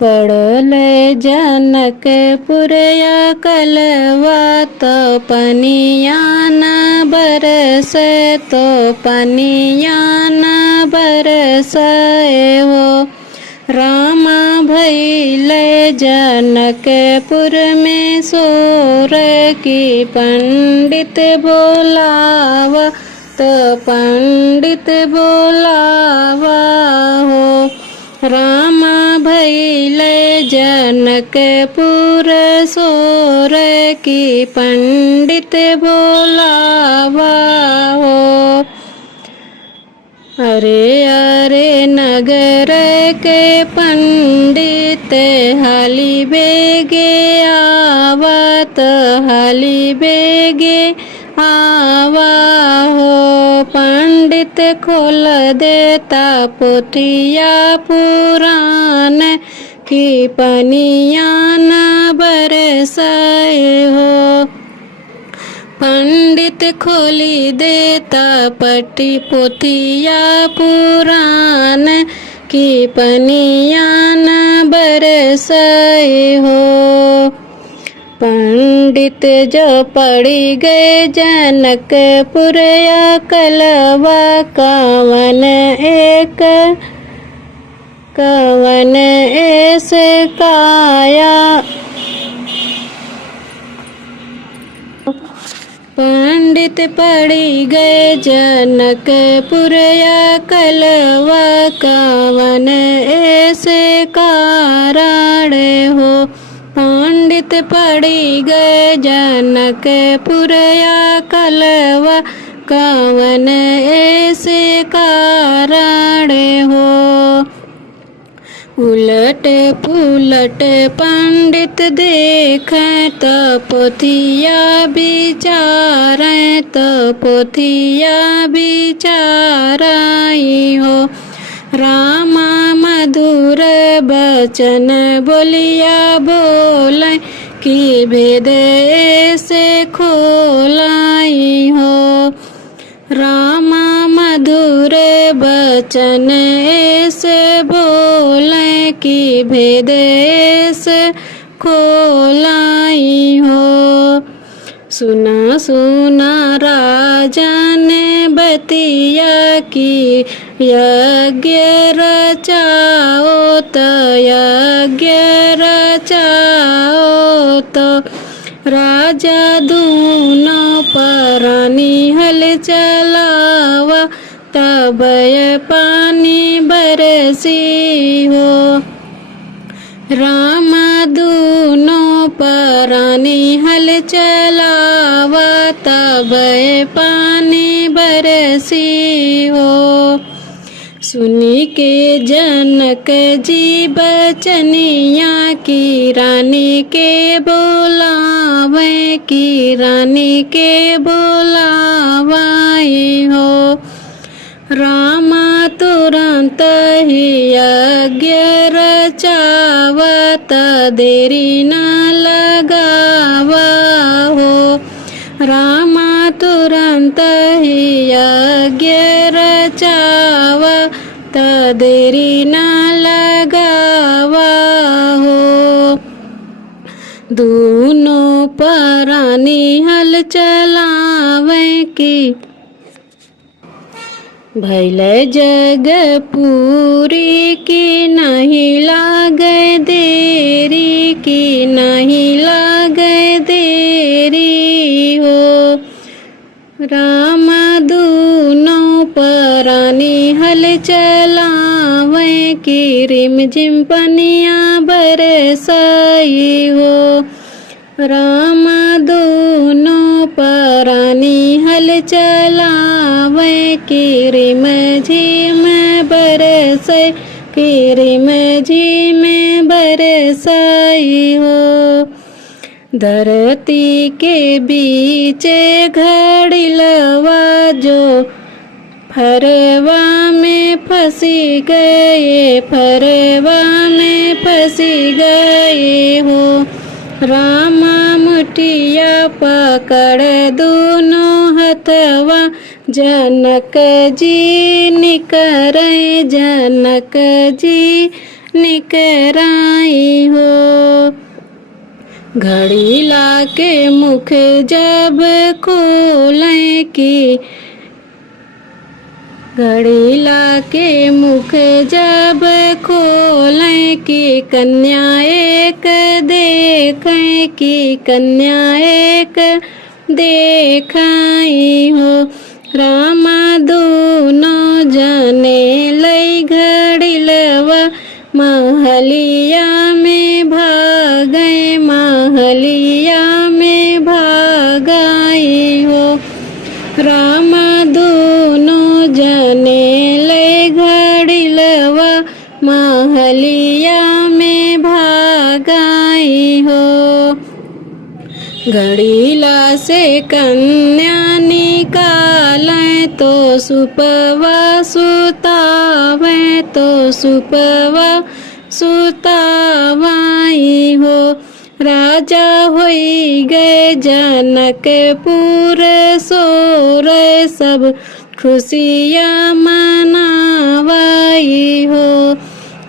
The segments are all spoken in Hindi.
पड़ले जनकपुरया कलवा तो पनिया न बरसे तो पनिया न बरसे हो। रामा भैले जनकपुर में सोर की पंडित बोलावा तो पंडित बोलावा हो। रामा भैले जनकपुर सोर की पंडित बोलावा हो। अरे अरे नगर के पंडित हाली बेगे आवत हाली बेगे आवा हो। पंडित खोल देता पोथिया पुराण की पनिया न बरसाए हो। पंडित खोली देता पट्टी पोथिया पुराण की पनिया न बरसाए हो। पंडित जो पड़ी गए जनकपुर या कलवा कवन ऐसे काया। पंडित पड़ी गए जनकपुर या कलवा कवन ऐसे कारण हो। पंडित पड़ी गए जनकपुर या कलवा कवन ऐसे कारण हो। उलट पुलट पंडित देखें तो पोथिया बिचारें तो पोथिया बिचाराई हो। रामा मधुर बचन बोलिया बोले कि भेद ऐसे खोलाई हो। रामा मधुर बचन ऐसे बोले कि भेद ऐसे खोलाई हो। सुना सुना राजा ने बतिया की यज्ञ रचाओ तो यज्ञ रचाओ तो। राजा दूनों परानी हल चलावा तब पानी बरसी हो। राम दूनों परानी हल चलावा तब पानी बरसी हो। सुनी के जनक जी बचनिया की रानी के बोलावे की रानी के बोलावाई हो। रामा तुरंत ही यज्ञ रचावत देरी न लगावा हो। रामा तुरंत ही यज्ञ रचावा देरी न लगावा हो। दोनों परानी हल चलावे की भैले जग पूरी की नहीं लागे देरी की नहीं लागे देरी हो। राम दूनों परानी हल चलावे की रिम झिम पनिया बरसाई हो। राम दूनों परानी हल चलावे की रिम झिम बरसे की रिम झिम बरसाई हो। धरती के बीच घड़िलवा जो फरवा में फंसी गए फरवा में फंसी गए हो। रामा मुठिया पकड़ दोनों हथवा जनक जी निकरे जनक जी निकराई हो। घड़ी लाके मुख जब खोलें की, घड़ी लाके मुख जब खोलें की, कन्या एक देखें की, कन्या एक देखाई हो। रामा दोनों जाने लई घड़िलवा, महलिया में भागए, महलिया में भागाई हो। रामा दोनों जाने लई घड़िलवा, महलिया में भागाई हो। घड़िला से कन्या निकालें तो सुपवा सुतावें, तो सुपवा सुतावाई हो। राजा होई गए जनकपुर सोर, सब खुशियाँ मनावाई हो।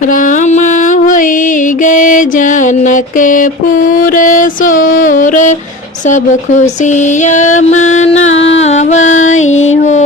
रामा होई गए जनकपुर सोर, सब खुशियाँ मनावाई हो।